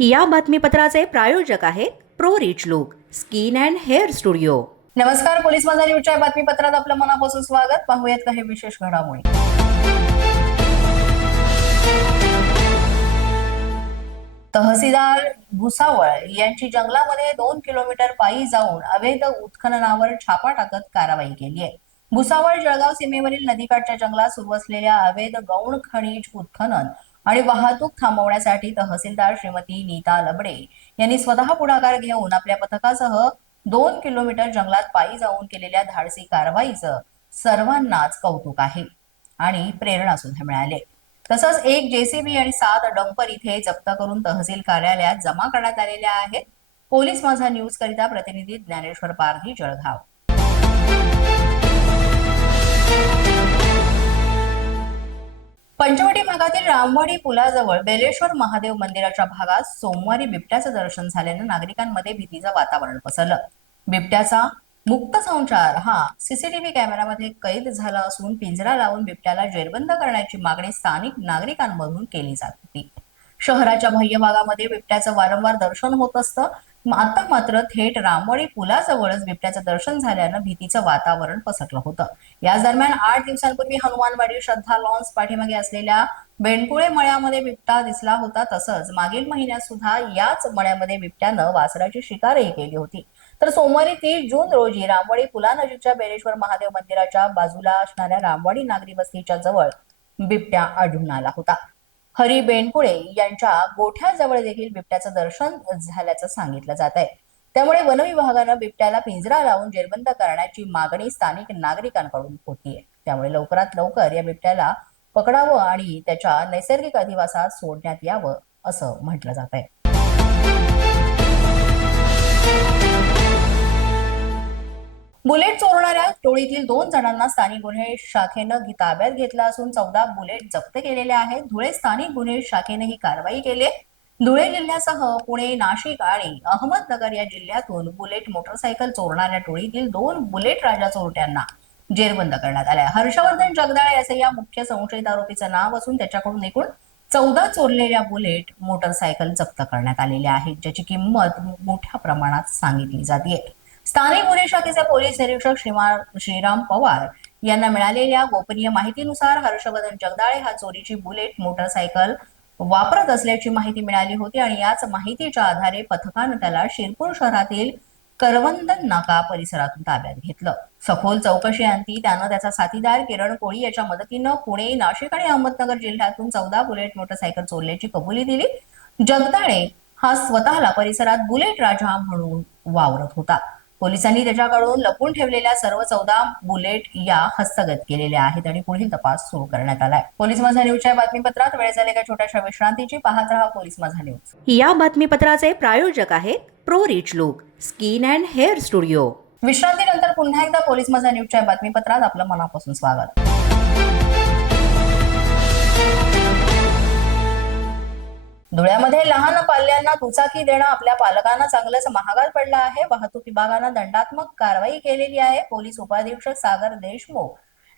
या बातमीपत्राचे प्रायोजक आहेत pro rich look skin and hair studio. नमस्कार पोलीस माझा न्यूजच्या बातमीपत्रात आपलं मनापासून स्वागत. पाहूयात काही विशेष घडामोडी. तहसीलदार भुसावळ यांची जंगलामध्ये दोन किलोमीटर पायी जाऊन अवैध उत्खननावर छापा टाकत कारवाई केली आहे. भुसावळ जळगाव सीमेवरील नदीकाठच्या जंगलात सुरू असलेल्या अवैध गौण खनिज उत्खनन आणि वाहतूक थांबवण्यासाठी तहसीलदार श्रीमती नीता लबडे यांनी स्वतः पुढाकार घेऊन आपल्या पथकासह दोन किलोमीटर जंगलात पायी जाऊन केलेल्या धाडसी कारवाईचं सर्वांनाच कौतुक आहे आणि प्रेरणा सुद्धा मिळाले. तसंच एक जेसीबी आणि सात डंपर इथे जप्त करून तहसील कार्यालयात जमा करण्यात आलेल्या आहेत. पोलीस माझा न्यूज करिता प्रतिनिधी ज्ञानेश्वर पारधी जळगाव. पंचवटी भागातील रामवाडी पुलाजवळ बेलेश्वर महादेव मंदिराच्या भागात सोमवारी बिबट्याचं दर्शन झाल्यानं नागरिकांमध्ये भीतीचं वातावरण पसरलं. बिबट्याचा मुक्त संचार हा सीसीटीव्ही कॅमेरामध्ये कैद झाला असून पिंजरा लावून बिबट्याला जेरबंद करण्याची मागणी स्थानिक नागरिकांमधून केली जात होती. शहराच्या बाह्य भागामध्ये बिबट्याचं वारंवार दर्शन होत असतं. आता मात्र थेट रामवाडी पुलाजवळच बिबट्याचं दर्शन झाल्यानं भीतीचं वातावरण पसरलं होतं. याच दरम्यान आठ दिवसांपूर्वी हनुमानवाडी श्रद्धा लॉन्स पाठीमागे असलेल्या बेंडकुळे मळ्यामध्ये बिबटा दिसला होता. तसंच मागील महिन्यात सुद्धा याच मळ्यामध्ये बिबट्यानं वासराची शिकारही केली होती. तर सोमवारी तीस जून रोजी रामवाडी पुलानजीकच्या बेरेश्वर महादेव मंदिराच्या बाजूला असणाऱ्या रामवाडी नागरी वस्तीच्या जवळ बिबट्या आढळून आला होता. हरी बेनकुळे यांच्या गोठ्याजवळ देखील बिबट्याचं दर्शन झाल्याचं सांगितलं जात आहे. त्यामुळे वन विभागानं बिबट्याला पिंजरा लावून जेरबंद करण्याची मागणी स्थानिक नागरिकांकडून होतीये. त्यामुळे लवकरात लवकर या बिबट्याला पकडावं आणि त्याच्या नैसर्गिक अधिवासात सोडण्यात यावं असं म्हटलं जात आहे. बुलेट चोरणाऱ्या टोळीतील दोन जणांना स्थानिक गुन्हे शाखेनं ताब्यात घेतला असून चौदा बुलेट जप्त केलेले आहेत. धुळे स्थानिक गुन्हे शाखेनं ही कारवाई केली धुळे जिल्ह्यासह पुणे नाशिक आणि अहमदनगर या जिल्ह्यातून बुलेट मोटरसायकल चोरणाऱ्या टोळीतील दोन बुलेट राजा चोरट्यांना जेरबंद करण्यात आल्या. हर्षवर्धन जगदाळे असं या मुख्य संशयित आरोपीचं नाव असून त्याच्याकडून एकूण चौदा चोरलेल्या बुलेट मोटरसायकल जप्त करण्यात आलेल्या आहेत ज्याची किंमत मोठ्या प्रमाणात सांगितली जाते स्थानिक गुन्हे शाखेचे पोलीस निरीक्षक श्रीमा- श्रीराम पवार यांना मिळालेल्या गोपनीय माहितीनुसार हर्षवर्धन जगदाळे हा चोरीची बुलेट मोटरसायकल वापरत असल्याची माहिती मिळाली होती आणि याच माहितीच्या आधारे पथकानं त्याला शिरपूर शहरातील करवंदन नाका परिसरातून ताब्यात घेतलं. सखोल चौकशी अंती त्यानं त्याचा साथीदार किरण कोळी याच्या मदतीनं पुणे नाशिक आणि अहमदनगर जिल्ह्यातून चौदा बुलेट मोटरसायकल चोरल्याची कबुली दिली. जगदाळे हा स्वतःला परिसरात बुलेट राजा म्हणून वावरत होता. पोलिसांनी त्याच्याकडून लपून ठेवलेल्या सर्व चौदा बुलेट या हस्तगत केलेल्या आहेत आणि पुढील तपास सुरू करण्यात आलाय. पोलीस माझा न्यूजच्या बातमीपत्रात. वेळ झाले एका छोट्याशा विश्रांतीची? पाहत रहा पोलीस माझा न्यूज. या बातमीपत्राचे प्रायोजक आहेत pro rich look skin and hair studio. विश्रांतीनंतर पुन्हा एकदा पोलीस माझा न्यूजच्या बातमीपत्रात आपलं मनापासून स्वागत. धुळ्यामध्ये लहान पाल्यांना दुचाकी देणं आपल्या पालकांना चांगलंच महागात पडलं आहे. वाहतूक विभागानं दंडात्मक कारवाई केलेली आहे. पोलीस उपाधीक्षक सागर देशमुख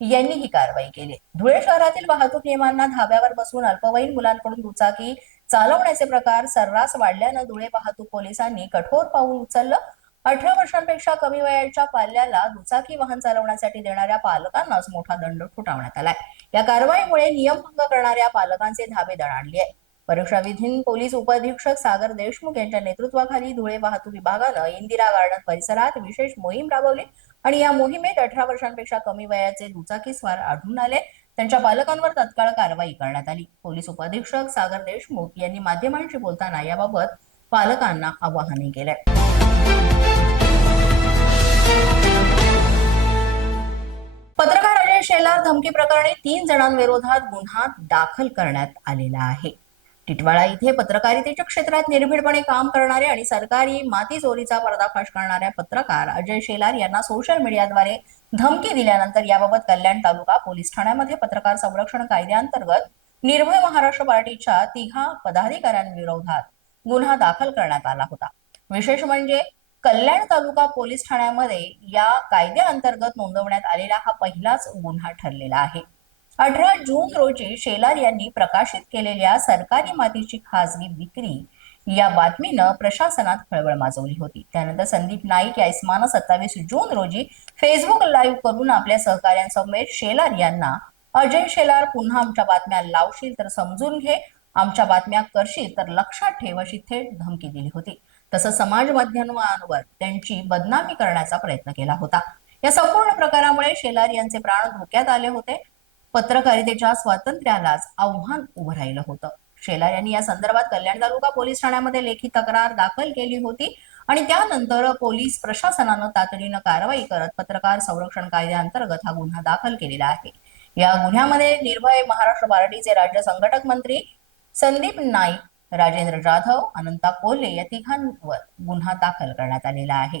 यांनी ही कारवाई केली. धुळे शहरातील वाहतूक नियमांना धाब्यावर बसून अल्पवयीन मुलांकडून दुचाकी चालवण्याचे प्रकार सर्रास वाढल्यानं धुळे वाहतूक पोलिसांनी कठोर पाऊल उचललं. अठरा वर्षांपेक्षा कमी वयाच्या पाल्याला दुचाकी वाहन चालवण्यासाठी देणाऱ्या पालकांनाच मोठा दंड ठोठावण्यात आलाय. या कारवाईमुळे नियमभंग करणाऱ्या पालकांचे धाबे दणाणले आहे परीक्षा विधीन पोलीस उपाधीक्षक सागर देशमुख यांच्या नेतृत्वाखाली धुळे वाहतूक विभागानं इंदिरा गार्डन परिसरात विशेष मोहीम राबवली आणि या मोहिमेत अठरा वर्षांपेक्षा कमी वयाचे दुचाकी स्वार आढळून आले. त्यांच्या पालकांवर तत्काळ कारवाई करण्यात आली. पोलीस उपाधीक्षक सागर देशमुख यांनी माध्यमांशी बोलताना याबाबत पालकांना आवाहनही केलंय. पत्रकार अजय शेलार धमकी प्रकरणी तीन जणांविरोधात गुन्हा दाखल करण्यात आलेला आहे. टिटवाळा इथे पत्रकारितेच्या क्षेत्रात निर्भीडपणे काम करणारे आणि सरकारी माती चोरीचा पर्दाफाश करणाऱ्या पत्रकार अजय शेलार यांना सोशल मीडियाद्वारे धमकी दिल्यानंतर याबाबत कल्याण तालुका पोलीस ठाण्यामध्ये पत्रकार संरक्षण कायद्याअंतर्गत निर्भय महाराष्ट्र पार्टीच्या तिघा पदाधिकाऱ्यांविरोधात गुन्हा दाखल करण्यात आला होता. विशेष म्हणजे कल्याण तालुका पोलीस ठाण्यामध्ये या कायद्याअंतर्गत नोंदवण्यात आलेला हा पहिलाच गुन्हा ठरलेला आहे. अठरा जून रोजी शेलार यांनी प्रकाशित केलेल्या सरकारी मातीची खासगी विक्री या बातमीनं प्रशासनात खळबळ माजवली होती. त्यानंतर संदीप नाईक या इस्मानं सत्तावीस जून रोजी फेसबुक लाईव्ह करून आपल्या सहकाऱ्यांसमवेत शेलार यांना अजय शेलार पुन्हा आमच्या बातम्या लावशील तर समजून घे. आमच्या बातम्या करशील तर लक्षात ठेव अशी थेट धमकी दिली होती. तसंच समाज माध्यमांवर त्यांची बदनामी करण्याचा प्रयत्न केला होता. या संपूर्ण प्रकारामुळे शेलार यांचे प्राण धोक्यात आले होते. पत्रकारितेच्या स्वातंत्र्यालाच आव्हान उभं राहिलं होतं. शेलार यांनी या संदर्भात कल्याण तालुका पोलीस ठाण्यामध्ये लेखी तक्रार दाखल केली होती आणि त्यानंतर पोलीस प्रशासनानं तातडीनं कारवाई करत पत्रकार संरक्षण कायद्याअंतर्गत हा गुन्हा दाखल केलेला आहे. या गुन्ह्यामध्ये निर्भय महाराष्ट्र पार्टीचे राज्य संघटक मंत्री संदीप नाईक राजेंद्र जाधव अनंता कोल्हे या तिघांवर गुन्हा दाखल करण्यात आलेला आहे.